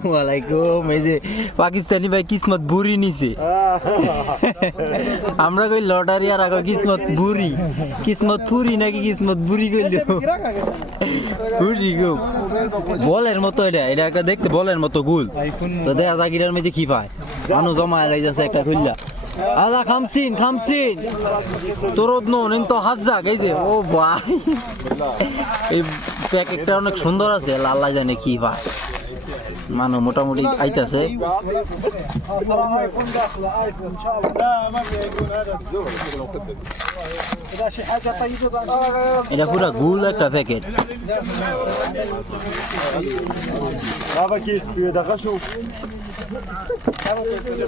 ওয়ালাইকুম। এই যে পাকিস্তানি ভাই কিসমত বুড়ি নিছে, আমরা কই লটারি আর আগে কিসমত বুড়ি, কিসমত পুরি নাকি কিসমত বুড়ি কইল বুড়ি গো। বলের মতো এটা, এটা একটা দেখতে বলের মতো গুল। তো দেখা জাগিরার মধ্যে কি পায়, মানুষ জমা লাইতেছে একটা খুললা। আদা খামছিন খামছিন তোর নিন তো হাত যাক। এই যে ও ভাই, এই প্যাকেটটা অনেক সুন্দর আছে, আল্লাহ জানে কি পায়। মানুষ মোটামুটি আইতাছে। এটা পুরা গুল একটা প্যাকেট।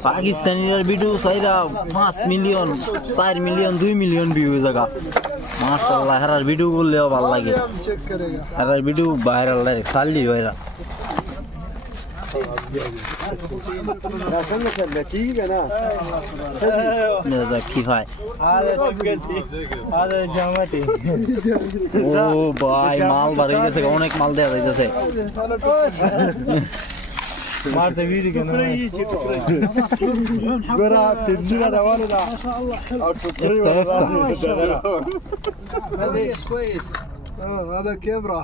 পাকিস্তানির ভিডিও চাইরা 5 মিলিয়ন 4 মিলিয়ন 2 মিলিয়ন ভিউ জায়গা। মাশাআল্লাহ, হারার ভিডিও করলেও ভালো লাগে, হারার ভিডিও ভাইরাল লাগে খালি ভাইরা। কি ভাই, ও ভাই মাল বার হয়ে গেছে, অনেক মাল দেওয়া যাইতেছে। هذا كاميرا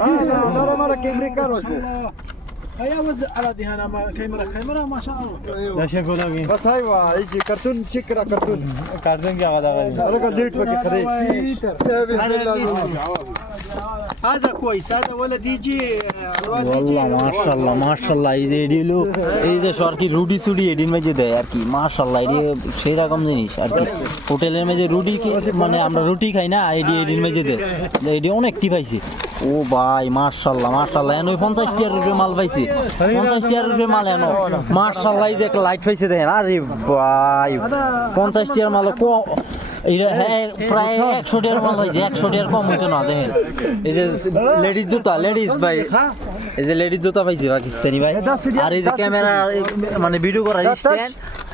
هذا مرة كاميرا كاروش هيا وزع على دي هنا كاميرا ما شاء الله. لا شكو لقي بس ايوه يجي كرتون تشكرا كرتون क्या वादा करें। انا قلت لك خليه هذا كويس هذا ولد يجي والله মাশাআল্লাহ মাশাআল্লাহ। এই যে এডিলো, এই যে সরকি রুটি সুডি এডিন মেজে দেয় আর কি। মাশাআল্লাহ, এডি সেই রকম জিনিস আর কি। হোটেলের মেজে রুটি মানে আমরা রুটি খাই না, এডি এডিন মেজে দেয়। এডি অনেক টি পাইছি। ও ভাই মাশাআল্লাহ মাশাআল্লাহ, এনে 50 টাকার রুপে মাল পাইছি, 50 টাকার রুপে মাল এনো। মাশাআল্লাহ, এই যে একটা লাইট পাইছে দেখেন। আরে ভাই 50 টাকার মাল প্রায় 100 টাকার মাল পাইছে, 100 টাকার কম হইতো না। দেখেন এই যে লেডিস জুতা, লেডিস ভাই, এই যে লেডিস জুতা পাইছি পাকিস্তানি ভাই। আর এই যে ক্যামেরা মানে ভিডিও করার স্ট্যান্ড,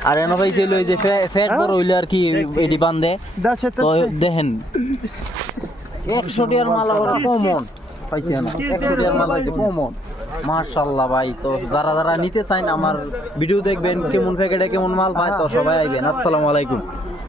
আর এনে পাইছে হইলো এই যে ফ্যাট বড় হইলো আর কি, এডি বান্ধে। তো দেখেন 100 টাকার মাল আবার কমন পাইছি না, 100 টাকার মাল পাইছে কমন। মাশাআল্লাহ ভাই। তো যারা যারা নিতে চান আমার ভিডিও দেখবেন, কেমন প্যাকেটে কেমন মাল পায়, তো সবাই আইবেন। আসসালামু আলাইকুম।